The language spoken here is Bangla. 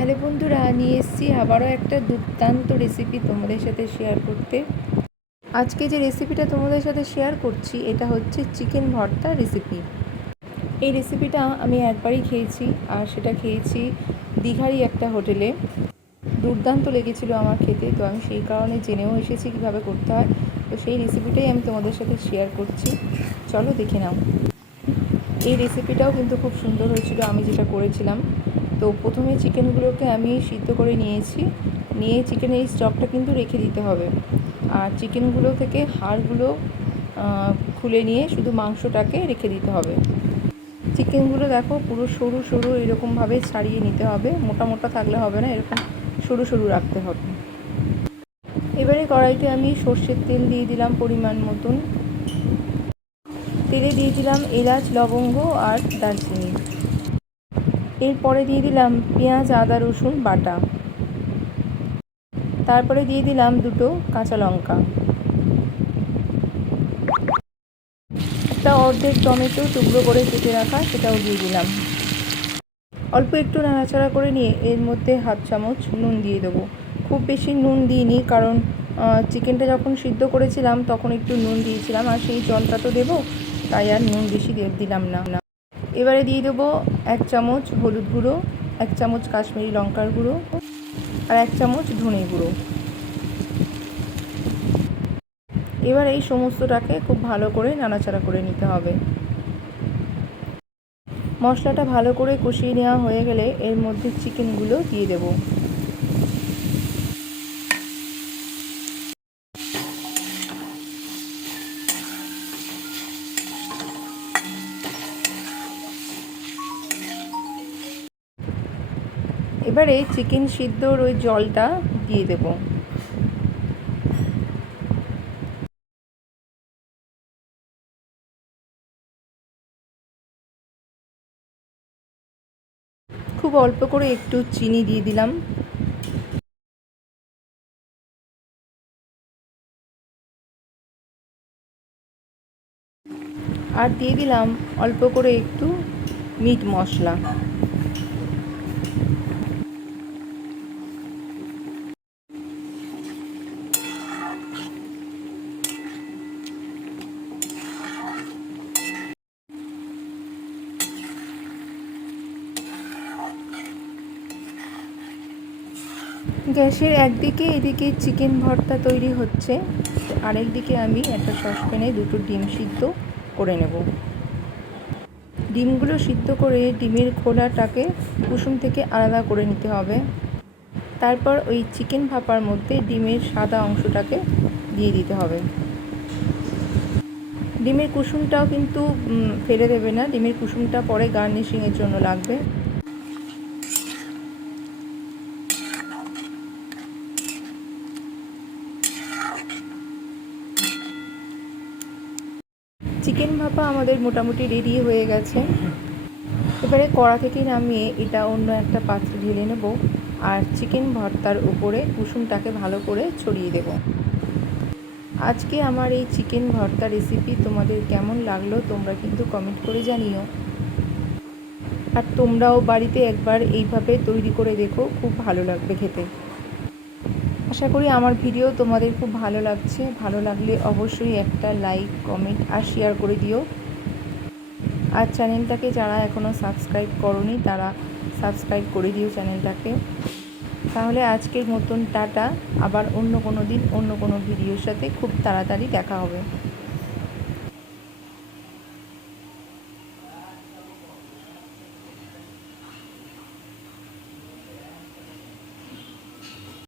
হ্যালো বন্ধুরা, নিয়ে এসেছি আবারও একটা দুর্দান্ত রেসিপি তোমাদের সাথে শেয়ার করতে। আজকে যে রেসিপিটা তোমাদের সাথে শেয়ার করছি এটা হচ্ছে চিকেন ভর্তা রেসিপি। এই রেসিপিটা আমি একবারই খেয়েছি, আর সেটা খেয়েছি দীঘারই একটা হোটেলে। দুর্দান্ত লেগেছিলো আমার খেতে, তো আমি সেই কারণে জেনেও এসেছি কীভাবে করতে হয়। তো সেই রেসিপিটাই আমি তোমাদের সাথে শেয়ার করছি, চলো দেখে নাও। এই রেসিপিটাও কিন্তু খুব সুন্দর হয়েছিল আমি যেটা করেছিলাম। তো প্রথমে চিকেনগুলোকে আমি সিদ্ধ করে নিয়ে চিকেনের এই স্টকটা কিন্তু রেখে দিতে হবে। আর চিকেনগুলো থেকে হাড়গুলো খুলে নিয়ে শুধু মাংসটাকে রেখে দিতে হবে। চিকেনগুলো দেখো পুরো সরু সরু এরকমভাবে ছাড়িয়ে নিতে হবে, মোটা মোটা থাকলে হবে না, এরকম সরু সরু রাখতে হবে। এবারে কড়াইতে আমি সর্ষের তেল দিয়ে দিলাম পরিমাণ মতন। তেলে দিয়ে দিলাম এলাচ, লবঙ্গ আর দারচিনি। এরপরে দিয়ে দিলাম পেঁয়াজ, আদা, রসুন বাটা। তারপরে দিয়ে দিলাম দুটো কাঁচা লঙ্কা, একটা অর্ধেক টমেটো টুকরো করে কেটে রাখা, সেটাও দিয়ে দিলাম। অল্প একটু নাড়াচাড়া করে নিয়ে এর মধ্যে হাফ চামচ নুন দিয়ে দেবো। খুব বেশি নুন দিইনি, কারণ চিকেনটা যখন সিদ্ধ করেছিলাম তখন একটু নুন দিয়েছিলাম, আর সেই জলটা তো দেবো, তাই আর নুন বেশি দিলাম না। এবারে দিয়ে দেবো 1 চামচ হলুদ গুঁড়ো, 1 চামচ কাশ্মীরি লঙ্কার গুঁড়ো আর 1 চামচ ধনে গুঁড়ো। এবার এই সমস্তটাকে খুব ভালো করে নাড়াচাড়া করে নিতে হবে। মশলাটা ভালো করে কষিয়ে নেওয়া হয়ে গেলে এর মধ্যে চিকেনগুলো দিয়ে দেব। এবারে চিকেন সিদ্ধর ওই জলটা দিয়ে দেব। খুব অল্প করে একটু চিনি দিয়ে দিলাম। আর দিয়ে দিলাম অল্প করে একটু মিট মশলা। গ্যাসের একদিকে এদিকে চিকেন ভর্তা তৈরি হচ্ছে, আরেকদিকে আমি একটা সসপ্যানে দুটো ডিম সিদ্ধ করে নেব। ডিমগুলো সিদ্ধ করে ডিমের খোলাটাকে কুসুম থেকে আলাদা করে নিতে হবে। তারপর ওই চিকেন ভাপার মধ্যে ডিমের সাদা অংশটাকে দিয়ে দিতে হবে। ডিমের কুসুমটাও কিন্তু ফেলে দেবে না, ডিমের কুসুমটা পরে গার্নিশিংয়ের জন্য লাগবে। চিকেন ভাপা আমাদের মোটামুটি রেডি হয়ে গেছে। এবারে কড়া থেকে নামিয়ে এটা অন্য একটা পাত্রে ঢেলে নেব, আর চিকেন ভর্তার উপরে কুসুমটাকে ভালো করে ছড়িয়ে দেব। আজকে আমার এই চিকেন ভর্তা রেসিপি তোমাদের কেমন লাগলো তোমরা কিন্তু কমেন্ট করে জানিও। আর তোমরাও বাড়িতে একবার এইভাবে তৈরি করে দেখো, খুব ভালো লাগবে খেতে। আশা করি আমার ভিডিও তোমাদের খুব ভালো লাগছে। ভালো লাগলে অবশ্যই একটা লাইক, কমেন্ট আর শেয়ার করে দিও। আর চ্যানেলটাকে যারা এখনও সাবস্ক্রাইব করোনি তারা সাবস্ক্রাইব করে দিও চ্যানেলটাকে। তাহলে আজকের মতন টাটা, আবার অন্য কোনো দিন অন্য কোনো ভিডিওর সাথে খুব তাড়াতাড়ি দেখা হবে।